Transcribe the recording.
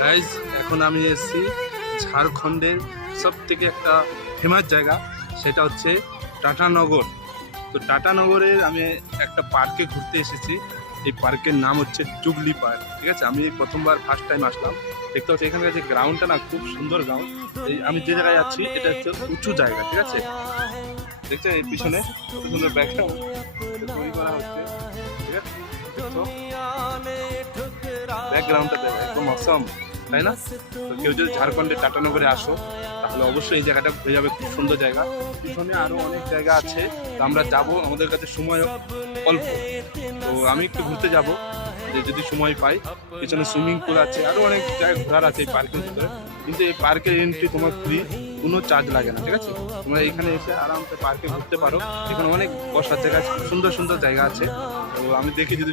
Guys এখন আমি এসেছি ঝাড়খণ্ডের সব থেকে একটা ফেমাস জায়গা, সেটা হচ্ছে টাটানগর। তো টাটানগরের আমি একটা পার্কে ঘুরতে এসেছি। এই পার্কের নাম হচ্ছে জুবলি পার্ক, ঠিক আছে। আমি প্রথমবার ফার্স্ট টাইম আসলাম। দেখতে হচ্ছে এখানকার যে গ্রাউন্ডটা না, খুব সুন্দর গ্রাউন্ড। এই আমি যে জায়গায় যাচ্ছি এটা হচ্ছে উঁচু জায়গা, ঠিক আছে। দেখছেন এই পিছনে কত সুন্দর ব্যাকগ্রাউন্ড তৈরি করা হচ্ছে, ঠিক আছে। ব্যাকগ্রাউন্ডটা একদম অসম, তাই না? তো কেউ যদি ঝাড়খণ্ডে টাটানগরে আসো তাহলে অবশ্যই এই জায়গাটা ঘুরে যাবে, খুব সুন্দর জায়গা। পিছনে আরো অনেক জায়গা আছে, তো আমরা যাবো, আমাদের কাছে সময় অল্প। তো আমি একটু ঘুরতে যাব, যে যদি সময় পাই। পিছনে সুইমিং পুল আছে, আরো অনেক জায়গায় ঘোরার আছে এই পার্কের ভিতরে। কিন্তু এই পার্কের এন্ট্রি তোমার ফ্রি, কোনো চার্জ লাগে না, ঠিক আছে। তোমরা এখানে এসে আরামসে পার্কে ঘুরতে পারো। এখানে অনেক বসার জায়গা আছে, সুন্দর সুন্দর জায়গা আছে। তো আমি দেখি যদি